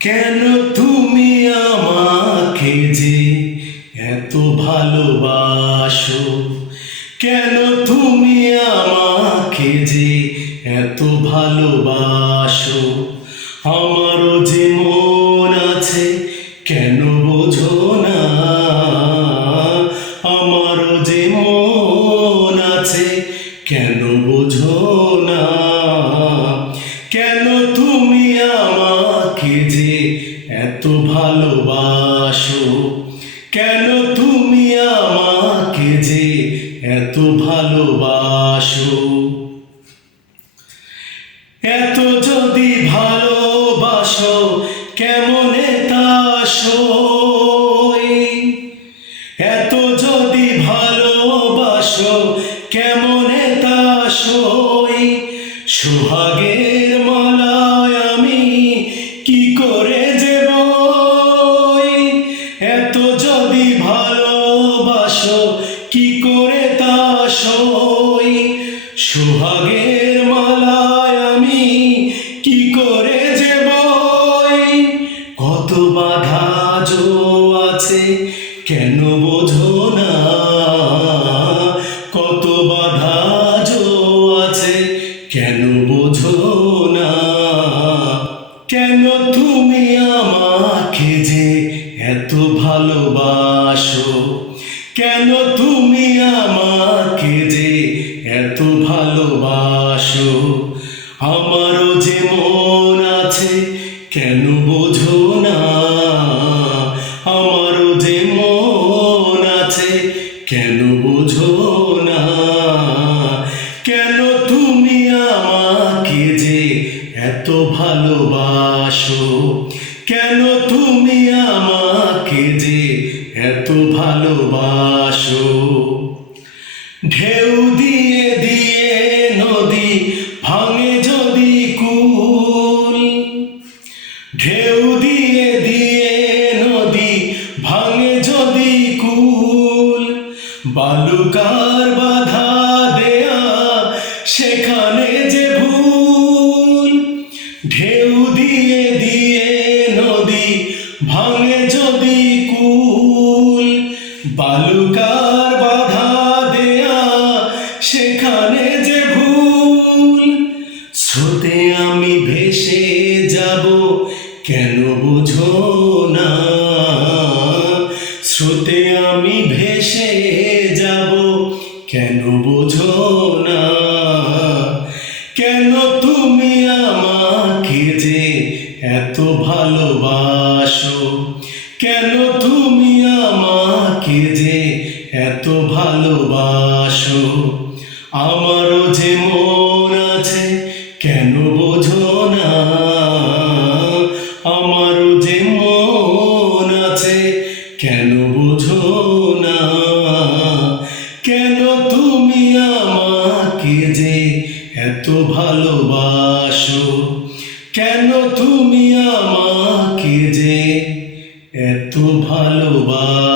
কেন তুমি আমাকে যে এত ভালোবাসো? কেন তুমি আমাকে যে এত ভালোবাসো? আমারও যে মন আছে, কেন বোঝো না? আমারও যে মন আছে, কেন বোঝো না? কেন তুমি আমাকে যে এত ভালোবাসো? কেন তুমি আমাকে যে এত ভালোবাসো? এত যদি ভালোবাসো, কেমনে তা সই? এত যদি ভালোবাসো, কেমনে তা সই? সোহাগের মালায় আমি কি করে যে বই? এত যদি ভালোবাসো, কি করে তা সই? সোহাগের মালায় আমি কি করে যে বই? কত বাধা জো আছে, কেন বোঝো না? কত বাধা জো আছে, কেন বোঝো না? কেন তুমি আমাকে যে এত ভালোবাসো? কেন তুমি আমাকে যে এত ভালোবাসো? আমারও যে মন আছে, কেন বোঝো না? আমারও যে মন আছে, কেন বোঝো না? কেন তুমি আমাকে যে এত ভালোবাসো? কেন তুমি আমাকে যে এত ভালোবাসো? ঢেউ দিয়ে দিয়ে নদী ভাঙে যদি কুল, ঢেউ দিয়ে দিয়ে নদী ভাঙে যদি কুল, বালুকার বাধা দেয়া সেখানে যে ভুল। ঢেউ দিয়ে দিয়ে নদী ভাঙে যদি কুল, বালুকার বাধা দেয়া সেখানে যে ভুল। স্রোতে আমি ভেসে যাব, কেন বোঝো না? স্রোতে আমি ভেসে যাব, কেন বোঝো না? কেন তুমি আমাকে যে এত ভালোবাসো? কেন তুমি আমাকে যে এত ভালোবাসো? আমারও যে মন আছে, কেন বোঝো না? আমারও যে মন আছে, কেন বোঝো না? কেন তুমি আমাকে যে এত ভালোবাসো? কেন তুমি আমাকে যে এত ভালোবাসো?